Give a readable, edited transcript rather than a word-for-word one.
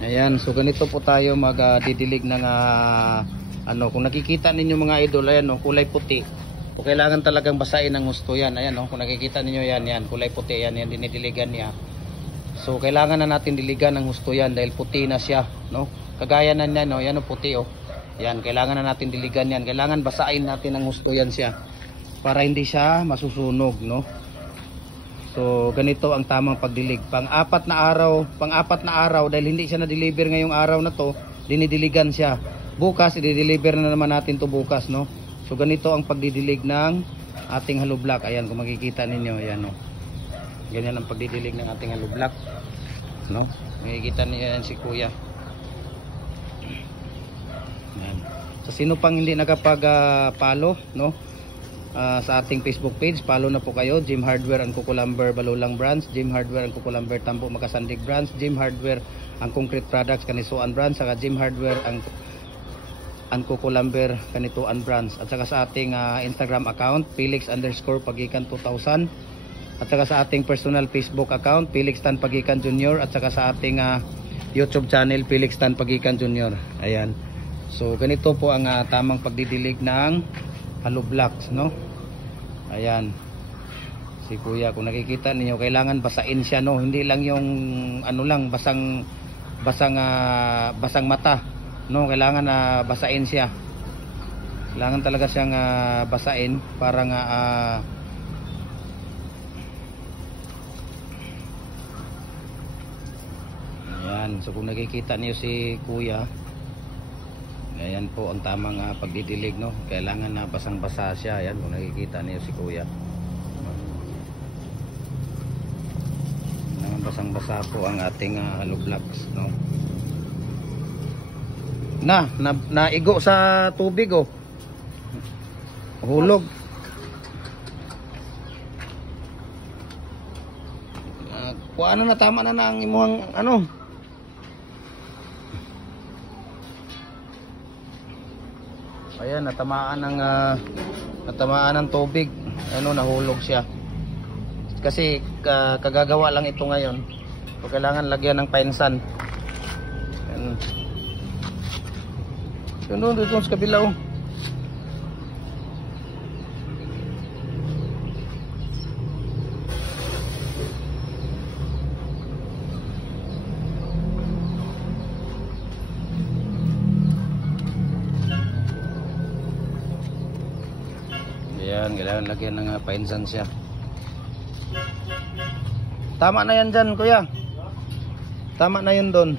Ayan, so ganito po tayo magdidilig ng kung nakikita ninyo mga idol, ayan kulay puti. So kailangan talagang basahin ng husto yan. Ayan kung nakikita ninyo yan, kulay puti yan, dinidiligan niya. So kailangan na natin diligan ng husto yan dahil puti na siya, no? Kagaya na yan, yan puti Yan, kailangan na natin diligan yan. Kailangan basahin natin ng husto yan siya para hindi siya masusunog, no? So ganito ang tamang pagdilig. Pang-apat na araw dahil hindi siya na-deliver ngayong araw na to, dinidiligan siya. Bukas i-deliver na naman natin to bukas, no? So ganito ang pagdidilig ng ating hollow block. Ayan kung makikita ninyo, ayan ganyan ang pagdidilig ng ating hollow block, no? Makikita niyo yan si Kuya. Ayan. So sino pang hindi nakapag-follow, no? Sa ating Facebook page, follow na po kayo. Jim Hardware ang Kukulamber Balulang Branch, Jim Hardware ang Kukulamber Tambo Makasandig Branch, Jim Hardware ang Concrete Products Kanisuan Branch, saka Jim Hardware ang Kukulamber Kanituan Branch. At saka sa ating Instagram account, Felix_Pagikan 2000. At saka sa ating personal Facebook account, Felix Tan Pagikan Jr. At saka sa ating YouTube channel, Felix Tan Pagikan Jr. Ayan. So ganito po ang tamang pagdidilig ng hollow blocks, no? Ayan. Si Kuya, kung nakikita niyo, kailangan basain siya, no? Hindi lang yung basang mata, no? Kailangan basain siya. Kailangan talaga siyang basain para nga ayan. So kung nakikita niyo si Kuya, ayan po ang tamang pagdidilig, no? Kailangan na basang-basa siya. Ayan kung nakikita niyo si Kuya. Kailangan basang-basa po ang ating hollow blocks, no? Naigo sa tubig, hulog. Kuha na tama na ang imuhang Ayan, natamaan ng tubig. Nahulog siya. Kasi kagagawa lang ito ngayon. So kailangan lagyan ng painsan. Yun dito sa kabila. Ayan, kailangan lagyan ng painsan siya. Tama na yan dyan, Kuya. Tama na yun doon.